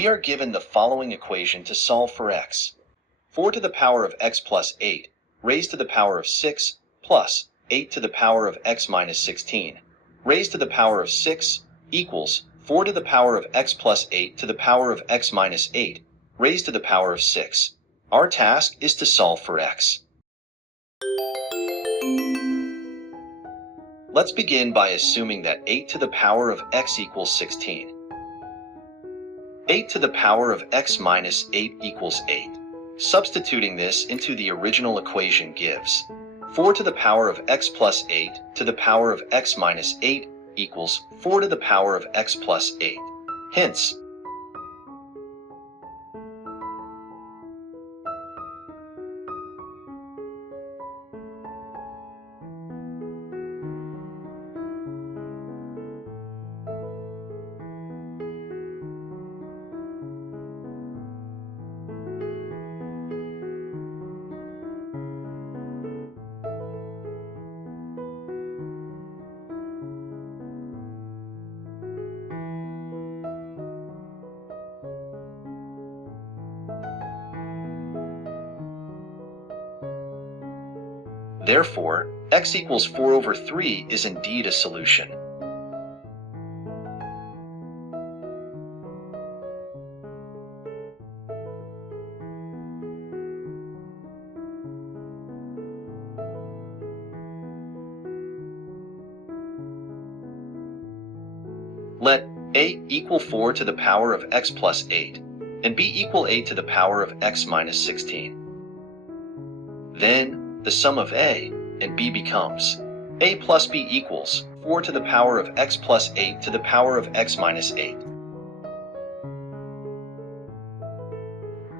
We are given the following equation to solve for x. 4 to the power of x plus 8 raised to the power of 6 plus 8 to the power of x minus 16 raised to the power of 6 equals 4 to the power of x plus 8 to the power of x minus 8 raised to the power of 6. Our task is to solve for x. Let's begin by assuming that 8 to the power of x equals 16. 8 to the power of x minus 8 equals 8. Substituting this into the original equation gives 4 to the power of x plus 8 to the power of x minus 8 equals 4 to the power of x plus 8. Hence, therefore, x equals 4 over 3 is indeed a solution. Let a equal 4 to the power of x plus 8 and b equal 8 to the power of x minus 16. Then, the sum of a and b becomes a plus b equals 4 to the power of x plus 8 to the power of x minus 8.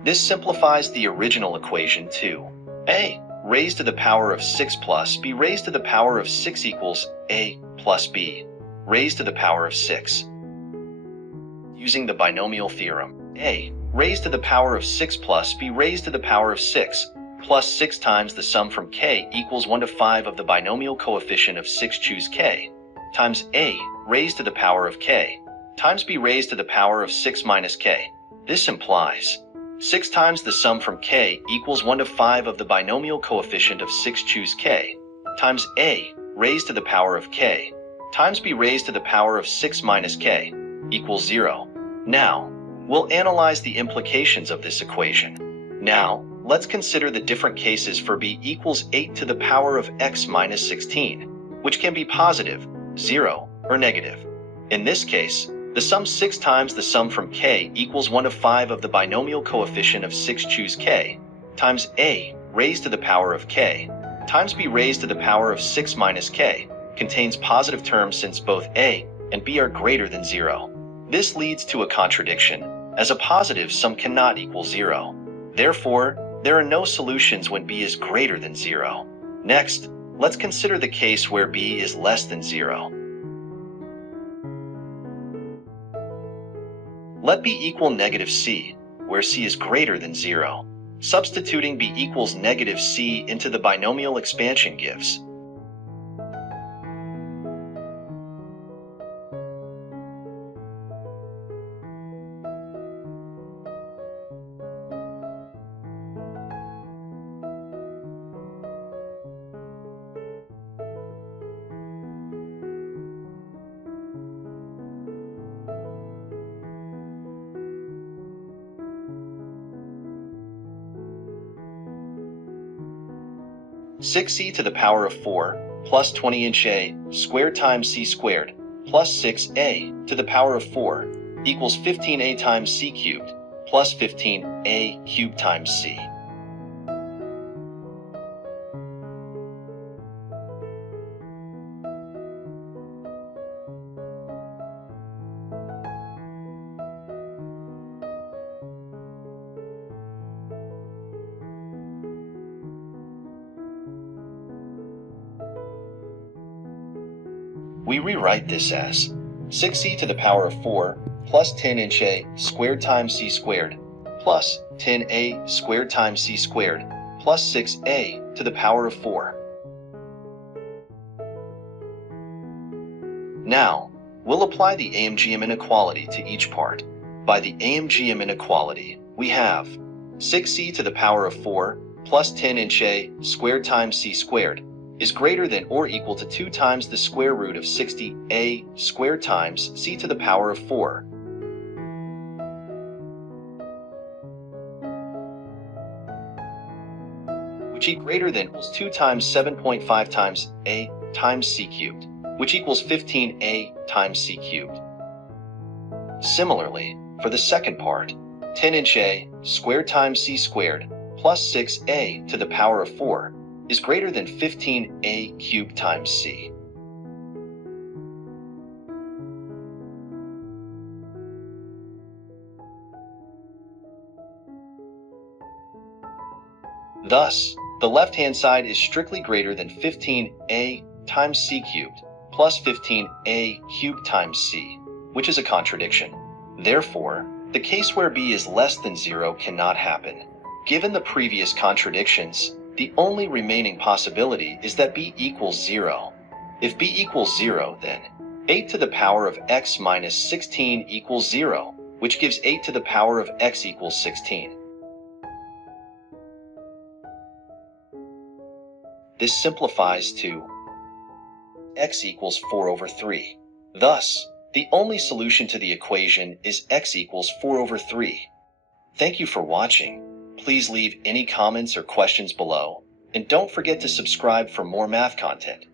This simplifies the original equation to a raised to the power of 6 plus b raised to the power of 6 equals a plus b raised to the power of 6. Using the binomial theorem, a raised to the power of 6 plus b raised to the power of 6 plus 6 times the sum from k equals 1 to 5 of the binomial coefficient of 6 choose k times a raised to the power of k times b raised to the power of 6 minus k. This implies 6 times the sum from k equals 1 to 5 of the binomial coefficient of 6 choose k times a raised to the power of k times b raised to the power of 6 minus k equals 0. Now, we'll analyze the implications of this equation. Now, let's consider the different cases for b equals 8 to the power of x minus 16, which can be positive, 0, or negative. In this case, the sum 6 times the sum from k equals 1 to 5 of the binomial coefficient of 6 choose k times a raised to the power of k times b raised to the power of 6 minus k contains positive terms since both a and b are greater than 0. This leads to a contradiction, as a positive sum cannot equal 0. Therefore, there are no solutions when b is greater than 0. Next, let's consider the case where b is less than 0. Let b equal negative c, where c is greater than 0. Substituting b equals negative c into the binomial expansion gives 6c to the power of 4 plus 20a squared times c squared plus 6a to the power of 4 equals 15a times c cubed plus 15a cubed times c. We rewrite this as 6c to the power of 4 plus 10a squared times c squared plus 10a squared times c squared plus 6a to the power of 4. Now, we'll apply the AMGM inequality to each part. By the AMGM inequality, we have 6c to the power of 4 plus 10a squared times c squared is greater than or equal to 2 times the square root of 60a squared times c to the power of 4. Which is greater than equals 2 times 7.5 times a times c cubed, which equals 15a times c cubed. Similarly, for the second part, 10a squared times c squared plus 6a to the power of 4 is greater than 15a cubed times c. Thus, the left-hand side is strictly greater than 15a times c cubed plus 15a cubed times c, which is a contradiction. Therefore, the case where b is less than 0 cannot happen. Given the previous contradictions, the only remaining possibility is that b equals 0. If b equals 0, then 8 to the power of x minus 16 equals 0, which gives 8 to the power of x equals 16. This simplifies to x equals 4 over 3. Thus, the only solution to the equation is x equals 4 over 3. Thank you for watching. Please leave any comments or questions below, and don't forget to subscribe for more math content.